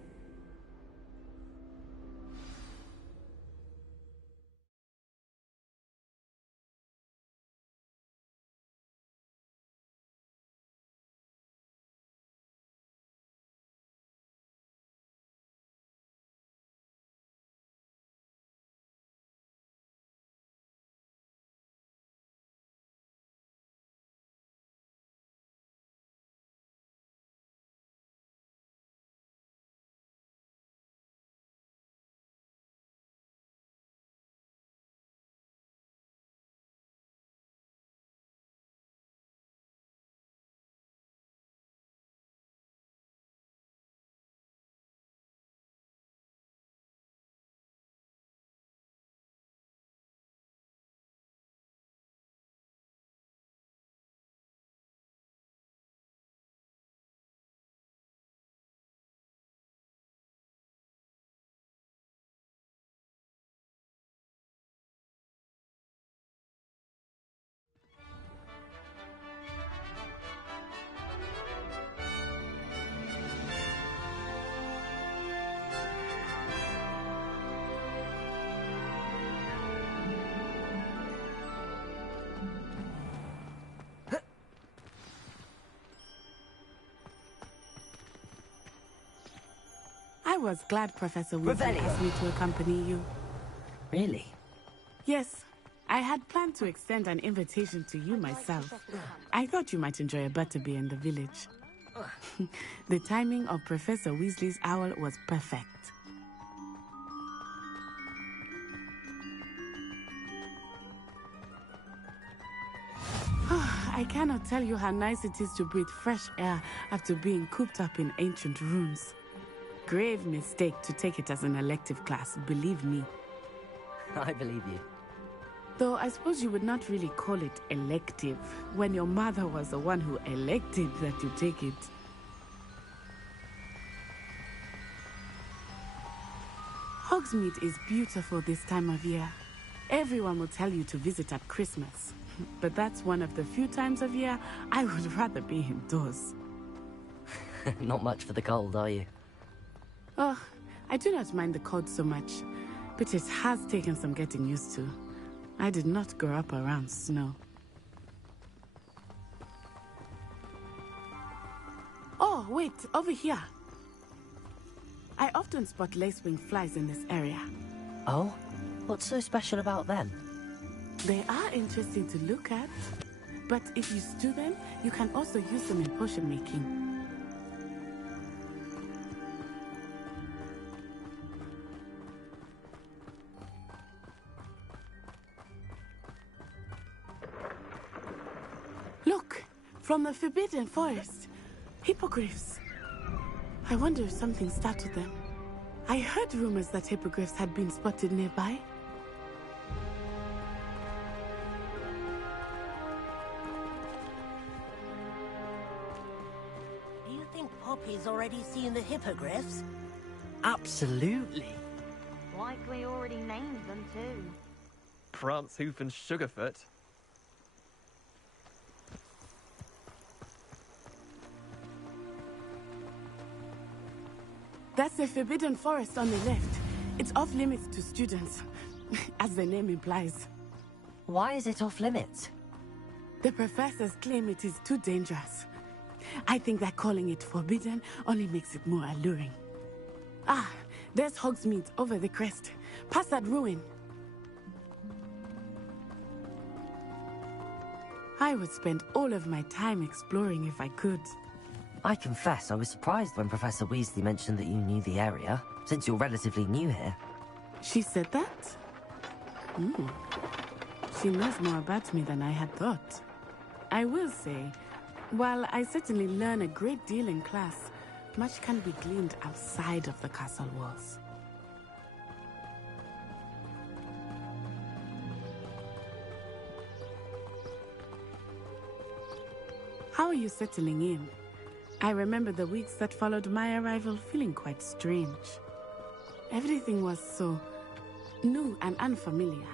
I was glad Professor Weasley asked me to accompany you. Really? Yes, I had planned to extend an invitation to you myself. I thought you might enjoy a butterbeer in the village. The timing of Professor Weasley's owl was perfect. I cannot tell you how nice it is to breathe fresh air after being cooped up in ancient rooms. Grave mistake to take it as an elective class, believe me. I believe you. Though I suppose you would not really call it elective when your mother was the one who elected that you take it. Hogsmeade is beautiful this time of year. Everyone will tell you to visit at Christmas. But that's one of the few times of year I would rather be indoors. Not much for the cold, are you? Oh, I do not mind the cold so much, but it has taken some getting used to. I did not grow up around snow. Oh, wait, over here. I often spot lacewing flies in this area. Oh? What's so special about them? They are interesting to look at, but if you stew them, you can also use them in potion making. Look, from the Forbidden Forest, hippogriffs. I wonder if something startled them. I heard rumors that hippogriffs had been spotted nearby. he's already seen the hippogriffs. Absolutely. Likely already named them too. Prance, Hoof, and Sugarfoot. That's the Forbidden Forest on the left. It's off limits to students, as the name implies. Why is it off limits? The professors claim it is too dangerous. I think that calling it forbidden only makes it more alluring. Ah, there's Hogsmeade over the crest. Past that ruin. I would spend all of my time exploring if I could. I confess I was surprised when Professor Weasley mentioned that you knew the area, since you're relatively new here. She said that? She knows more about me than I had thought. I will say, while I certainly learn a great deal in class, much can be gleaned outside of the castle walls. How are you settling in? I remember the weeks that followed my arrival feeling quite strange. Everything was so new and unfamiliar.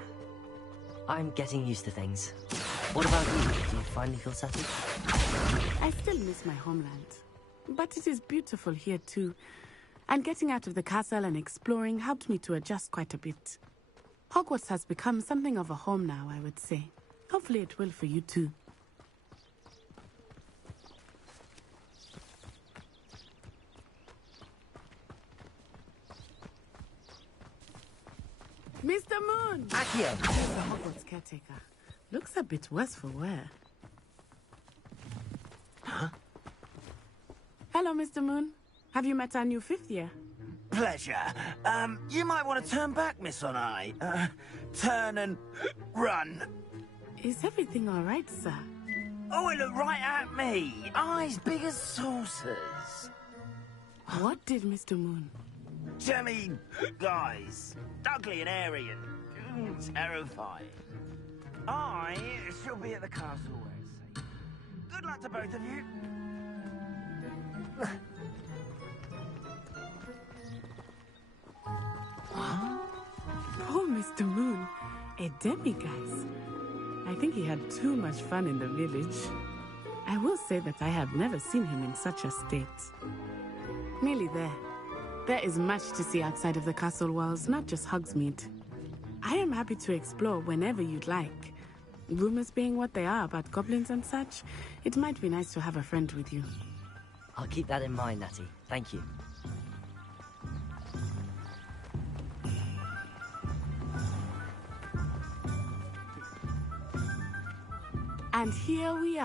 I'm getting used to things. What about you? Do you finally feel settled? I still miss my homeland, but it is beautiful here too. And getting out of the castle and exploring helped me to adjust quite a bit. Hogwarts has become something of a home now, I would say. Hopefully it will for you too. Mr. Moon! Accio! The Hogwarts caretaker. Looks a bit worse for wear. Huh? Hello, Mr. Moon. Have you met our new fifth year? Pleasure. You might want to turn back, Miss On-Eye. Turn and run. Is everything all right, sir? Oh, it looked right at me. Eyes big as saucers. What did Mr. Moon? Jemmy guys. Ugly and airy and terrifying. I shall be at the castle where it's safe. Good luck to both of you. Poor Mr. Moon. A demiguise. I think he had too much fun in the village. I will say that I have never seen him in such a state. Nearly there. There is much to see outside of the castle walls, not just Hogsmeade. I am happy to explore whenever you'd like. Rumors being what they are about goblins and such, it might be nice to have a friend with you. I'll keep that in mind, Natty. Thank you. And here we